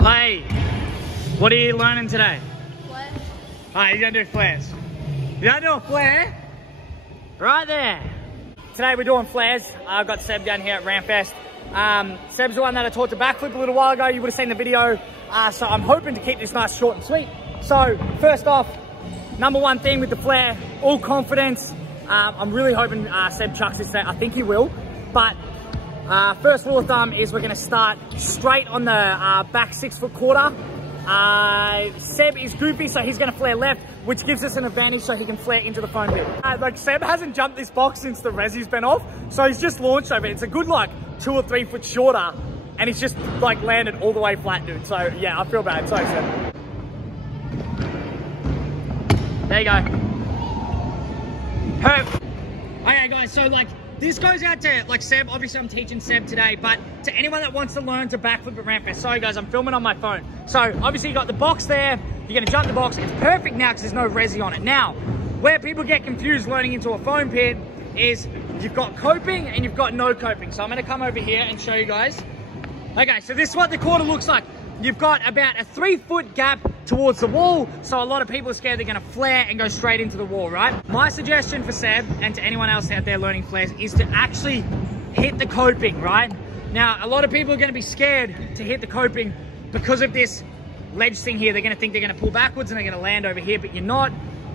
Hey, what are you learning today? Flare. Alright, you're gonna do flares. You're gonna do a flare? Right there. Today we're doing flares. I've got Seb down here at Ramfest. Seb's the one that I taught to backflip a little while ago. You would have seen the video. So I'm hoping to keep this nice, short and sweet. So first off, number one thing with the flare, all confidence. I'm really hoping Seb chucks this. I think he will. But first rule of thumb is we're going to start straight on the back 6 foot quarter. Seb is goofy, so he's going to flare left, which gives us an advantage so he can flare into the foam pit. Like Seb hasn't jumped this box since the resi's been off, so he's just launched over it. It's a good like 2 or 3 foot shorter, and he's just like landed all the way flat, dude. So yeah, I feel bad. Sorry, Seb. There you go. Okay guys, so like this goes out to like Seb. Obviously I'm teaching Seb today, but to anyone that wants to learn to backflip at Ramfest. Sorry guys, I'm filming on my phone. So obviously you got the box there. You're gonna jump the box. It's perfect now because there's no resi on it. Now, where people get confused learning into a foam pit is you've got coping and you've got no coping. So I'm gonna come over here and show you guys. Okay, so this is what the quarter looks like. You've got about a 3 foot gap towards the wall, so a lot of people are scared they're gonna flare and go straight into the wall, right? My suggestion for Seb and to anyone else out there learning flares is to actually hit the coping, right? Now, a lot of people are gonna be scared to hit the coping because of this ledge thing here. They're gonna think they're gonna pull backwards and they're gonna land over here, but you're not.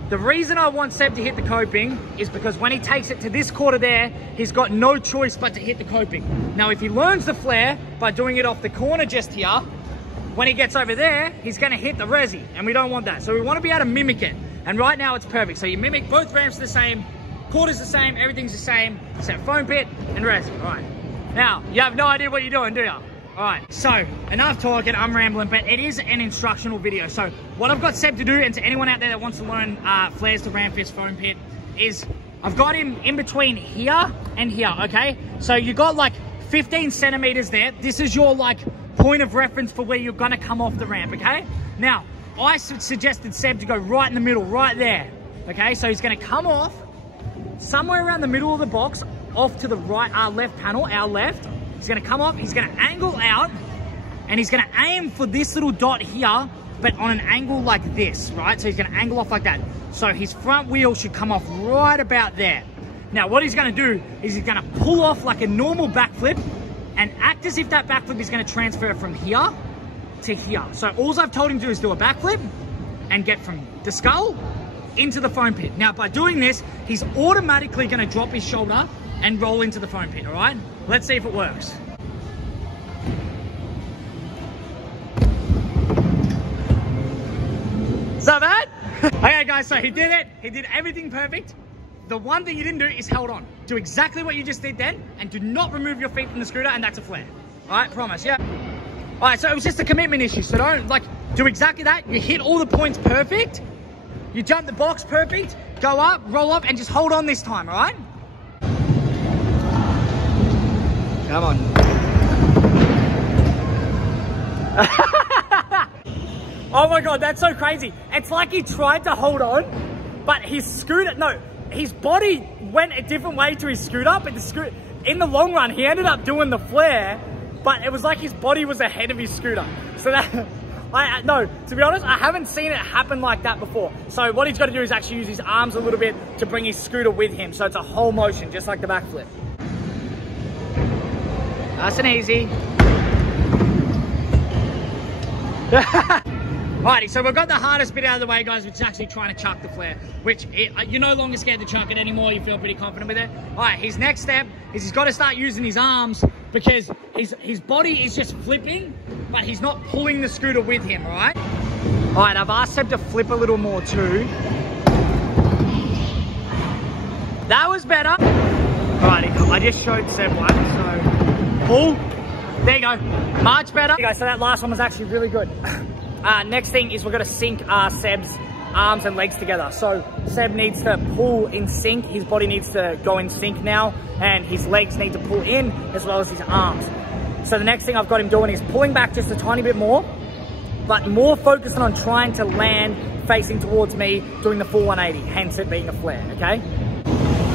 The reason I want Seb to hit the coping is because when he takes it to this quarter there, he's got no choice but to hit the coping. Now, if he learns the flare by doing it off the corner just here, when he gets over there, he's gonna hit the resi, and we don't want that. So we wanna be able to mimic it. And right now it's perfect. So you mimic both ramps the same, quarters the same, everything's the same, except foam pit and resi. All right. Now, you have no idea what you're doing, do you? All right, so enough talking, I'm rambling, but it is an instructional video. So what I've got Seb to do, and to anyone out there that wants to learn flares to Ramfest foam pit, is I've got him in between here and here, okay? So you got like 15 centimeters there. This is your like point of reference for where you're gonna come off the ramp, okay? Now, I suggested Seb to go right in the middle, right there, okay? So he's gonna come off somewhere around the middle of the box, off to the right, our left panel, our left. He's gonna come off, he's gonna angle out, and he's gonna aim for this little dot here, but on an angle like this, right? So he's gonna angle off like that. So his front wheel should come off right about there. Now, what he's gonna do is he's gonna pull off like a normal backflip and act as if that backflip is gonna transfer from here to here. So all I've told him to do is do a backflip and get from the skull into the foam pit. Now, by doing this, he's automatically gonna drop his shoulder and roll into the foam pit, all right? Let's see if it works. Is that bad? Okay guys, so he did it. He did everything perfect. The one thing you didn't do is hold on. Do exactly what you just did then, and do not remove your feet from the scooter, and that's a flare. All right, promise, yeah? All right, so it was just a commitment issue, so don't, like, do exactly that. You hit all the points perfect. You jump the box perfect. Go up, roll up, and just hold on this time, all right? Come on. Oh my God, that's so crazy. It's like he tried to hold on, but his scooter, no, his body went a different way to his scooter, but the scooter, in the long run, he ended up doing the flare, but it was like his body was ahead of his scooter. So that, no, to be honest, I haven't seen it happen like that before. So what he's got to do is actually use his arms a little bit to bring his scooter with him. So it's a whole motion, just like the backflip. Nice and easy. Alrighty, so we've got the hardest bit out of the way, guys, which is actually trying to chuck the flare, which you're no longer scared to chuck it anymore. You feel pretty confident with it. All right, his next step is he's got to start using his arms because his body is just flipping, but he's not pulling the scooter with him, all right? All right, I've asked Seb to flip a little more too. That was better. Alrighty, I just showed Seb one, so pull. There you go, much better. Okay, so that last one was actually really good. Next thing is we're gonna sync Seb's arms and legs together. So Seb needs to pull in sync. His body needs to go in sync now, and his legs need to pull in as well as his arms. So the next thing I've got him doing is pulling back just a tiny bit more, but more focusing on trying to land facing towards me, doing the full 180, hence it being a flare, okay?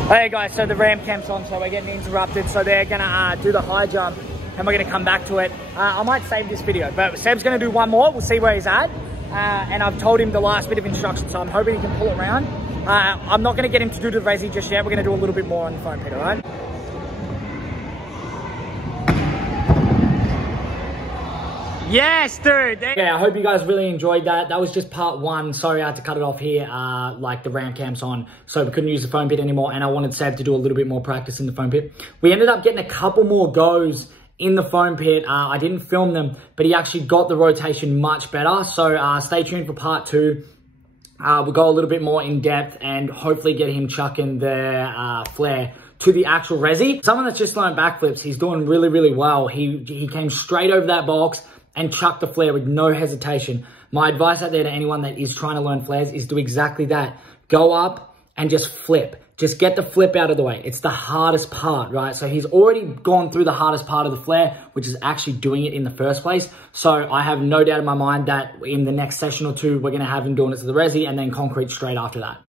Hey guys, so the ramp camp's on, so we're getting interrupted. So they're gonna do the high jump and we're gonna come back to it. I might save this video, but Seb's gonna do one more. We'll see where he's at. And I've told him the last bit of instruction, so I'm hoping he can pull it around. I'm not gonna get him to do the resi just yet. We're gonna do a little bit more on the foam pit, all right? Yes, dude. Yeah, I hope you guys really enjoyed that. That was just part one. Sorry I had to cut it off here, like the ramp camp's on, so we couldn't use the foam pit anymore, and I wanted Seb to do a little bit more practice in the foam pit. We ended up getting a couple more goes in the foam pit. I didn't film them, but he actually got the rotation much better. So stay tuned for part two. We'll go a little bit more in depth and hopefully get him chucking the flare to the actual resi. Someone that's just learned backflips, he's doing really, really well. He came straight over that box and chucked the flare with no hesitation. My advice out there to anyone that is trying to learn flares is do exactly that. Go up and just flip. Just get the flip out of the way. It's the hardest part, right? So he's already gone through the hardest part of the flare, which is actually doing it in the first place. So I have no doubt in my mind that in the next session or two, we're gonna have him doing it to the resi and then concrete straight after that.